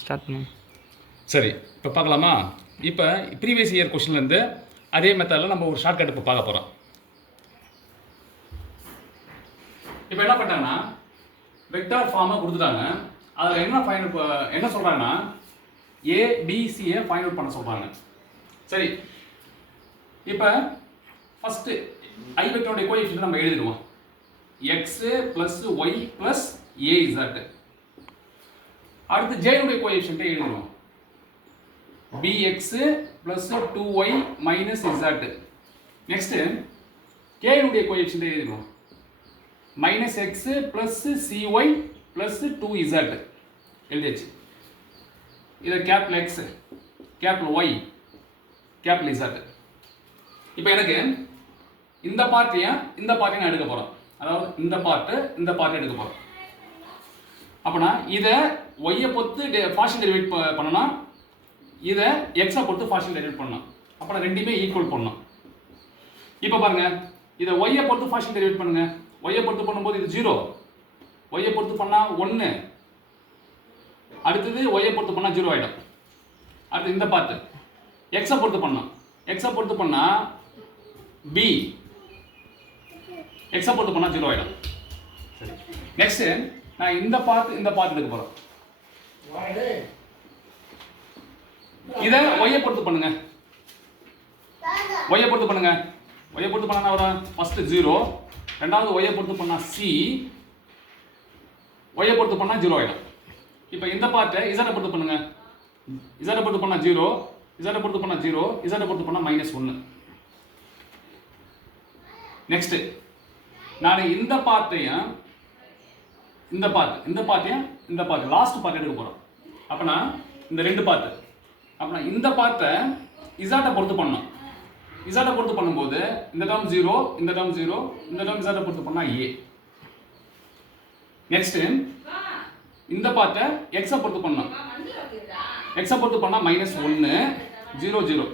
Start பண்ணு. சரி, இப்போ பார்க்கலாமா? இப்போ ப்ரீவியஸ் இயர் கொஸ்டின்லேருந்து அதே மெத்தடில் நம்ம ஒரு ஷார்ட்கட் இப்போ பார்க்க போகிறோம். இப்போ என்ன பண்ணாங்கன்னா வெக்டார் ஃபார்மை கொடுத்துட்டாங்க. அதில் என்ன சொல்கிறாங்கன்னா ஏபிசியை ஃபைண்ட் அவுட் பண்ண சொல்கிறாங்க. சரி, இப்போ ஃபஸ்ட்டு ஐ வெக்டருடைய கோஎஃபிஷியன்ட் நம்ம எழுதிடுவோம். X plus Y plus A Z. அடுத்து ஜேனுடைய கோஎஃபிஷியன்ட்டை எழுதிடுவோம். bx plus 2y minus z. Next, k-னுடைய கோஎஃபிஷியன்ட்டை எழுதிடுவோம். minus x plus cy plus 2z எழுதியாச்சு. இதை capital x, capital y, capital z. இப்போ எனக்கு இந்த பார்ட்டையும் நான் எடுக்க போகிறோம். அதாவது இந்த பார்ட்டை எடுக்க போகிறோம். அப்போனா இதை ஒய்யை பொறுத்து பார்ஷியல் டெரிவேட் பண்ணனா, இதை எக்ஸை பொறுத்து பார்ஷியல் டெரிவேட் பண்ணணும். அப்போ ரெண்டுமே ஈக்குவல் பண்ணணும். இப்போ பாருங்க, இதை ஒய்யை பொறுத்து பார்ஷியல் டெரிவேட் பண்ணுங்க. ஒய்யை பொறுத்து பண்ணும்போது இது 0, ஒய்யை பொறுத்து பண்ணால் 1, அடுத்தது ஒய்யை பொறுத்து பண்ணால் 0 ஆகிடும். அடுத்து இந்த பார்த்து எக்ஸை பொறுத்து பண்ணோம். எக்ஸை பொறுத்து பண்ணால் பி, எக்ஸை பொறுத்து பண்ணால் 0 ஆகிடும். சரி, நெக்ஸ்ட் நான் இந்த பார்ட் எடுக்க போகிறோம். இதை ஒய்யை பொறுத்து பண்ணுங்க. ஒய்யை பொறுத்து பண்ணா வரும் ஃபர்ஸ்ட் 0, ரெண்டாவது ஒய்யை பொறுத்து பண்ணா சி, ஒய்யை பொறுத்து பண்ணா 0 ஆகிடும். இப்போ இந்த பார்ட்டை இசட்டை பொறுத்து பண்ணுங்க. இசட்டை பொறுத்து பண்ணா 0, இசட்டை பொறுத்து பண்ணா 0, இசட்டை பொறுத்து பண்ணா -1. நெக்ஸ்ட் நான் இந்த பார்ட்டையும் லாஸ்ட் பார்ட் எடுக்க போகிறோம். அப்போனா இந்த ரெண்டு பார்ட்டு, அப்போனா இந்த பார்ட்டை இசட்டை பொறுத்து பண்ணணும். இசட்டை பொறுத்து பண்ணும்போது இந்த டேர்ம் 0, இந்த டேர்ம் 0, இந்த டேர்ம் இசட்டை பொறுத்து பண்ணால் ஏ. நெக்ஸ்ட் இந்த பார்ட்டை எக்ஸை பொறுத்து பண்ணணும். எக்ஸை பொறுத்து பண்ணால் -1, 0, 0.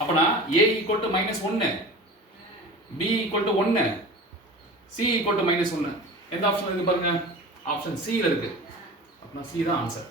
அப்போனா A equal to -1, B equal to 1, C equal to -1. எந்த ஆப்ஷன் இருக்கு பாருங்க? ஆப்ஷன் சியில் இருக்கு. அப்படின்னா சி தான் ஆன்சர்.